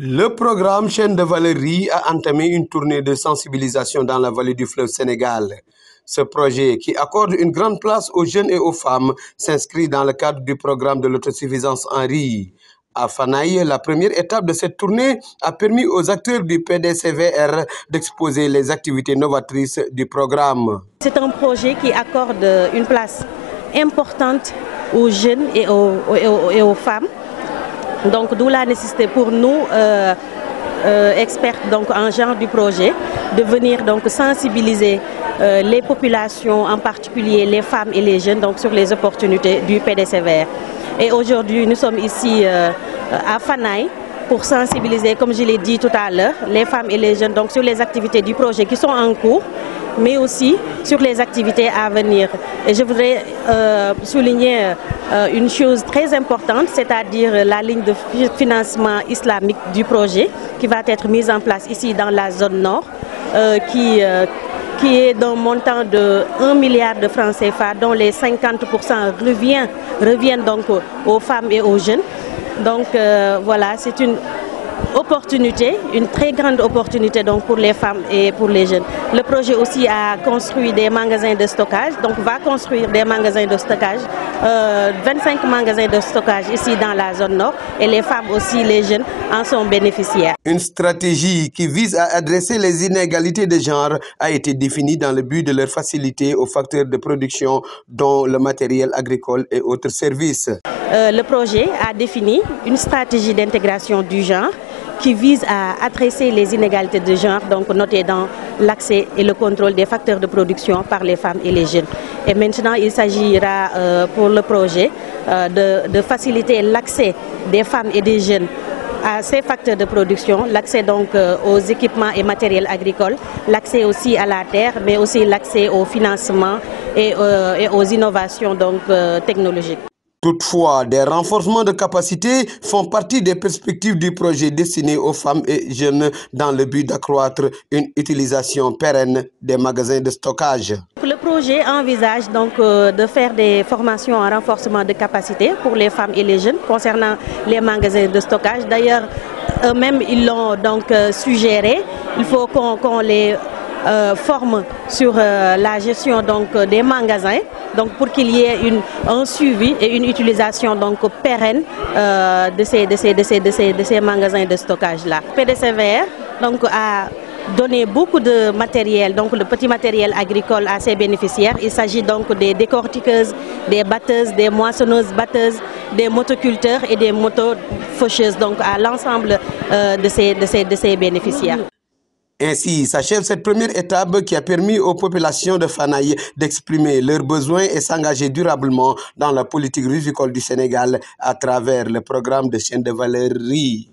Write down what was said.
Le programme Chaîne de valeur Riz a entamé une tournée de sensibilisation dans la vallée du fleuve Sénégal. Ce projet, qui accorde une grande place aux jeunes et aux femmes, s'inscrit dans le cadre du programme de l'autosuffisance en riz. À Fanaï, la première étape de cette tournée a permis aux acteurs du PDCVR d'exposer les activités novatrices du programme. C'est un projet qui accorde une place importante aux jeunes et aux femmes. Donc d'où la nécessité pour nous, experts donc, en genre du projet, de venir donc, sensibiliser les populations, en particulier les femmes et les jeunes, donc, sur les opportunités du PDCVR. Et aujourd'hui, nous sommes ici à Fanaï pour sensibiliser, comme je l'ai dit tout à l'heure, les femmes et les jeunes donc, sur les activités du projet qui sont en cours, mais aussi sur les activités à venir. Et je voudrais souligner une chose très importante, c'est-à-dire la ligne de financement islamique du projet qui va être mise en place ici dans la zone nord, qui est d'un montant de 1 milliard de francs CFA, dont les 50% reviennent donc aux femmes et aux jeunes. Donc voilà, c'est une opportunité, une très grande opportunité donc pour les femmes et pour les jeunes. Le projet aussi a construit des magasins de stockage, donc va construire des magasins de stockage, 25 magasins de stockage ici dans la zone nord et les femmes aussi, les jeunes en sont bénéficiaires. Une stratégie qui vise à adresser les inégalités de genre a été définie dans le but de leur faciliter aux facteurs de production dont le matériel agricole et autres services. Le projet a défini une stratégie d'intégration du genre qui vise à adresser les inégalités de genre, donc notées dans l'accès et le contrôle des facteurs de production par les femmes et les jeunes. Et maintenant, il s'agira pour le projet de faciliter l'accès des femmes et des jeunes à ces facteurs de production, l'accès donc aux équipements et matériels agricoles, l'accès aussi à la terre, mais aussi l'accès au financement et aux innovations donc, technologiques. Toutefois, des renforcements de capacités font partie des perspectives du projet destiné aux femmes et jeunes dans le but d'accroître une utilisation pérenne des magasins de stockage. Le projet envisage donc de faire des formations en renforcement de capacités pour les femmes et les jeunes concernant les magasins de stockage. D'ailleurs, eux-mêmes, ils l'ont donc suggéré. Il faut qu'on les forme sur la gestion donc, des magasins, donc pour qu'il y ait un suivi et une utilisation donc, pérenne de ces magasins de stockage-là. PDCVR donc, a donné beaucoup de matériel, donc le petit matériel agricole à ses bénéficiaires. Il s'agit donc des décortiqueuses, des batteuses, des moissonneuses batteuses, des motoculteurs et des motofaucheuses, donc à l'ensemble de ces bénéficiaires. Ainsi s'achève cette première étape qui a permis aux populations de Fanaï d'exprimer leurs besoins et s'engager durablement dans la politique rusicole du Sénégal à travers le programme de chaîne de valeur Riz.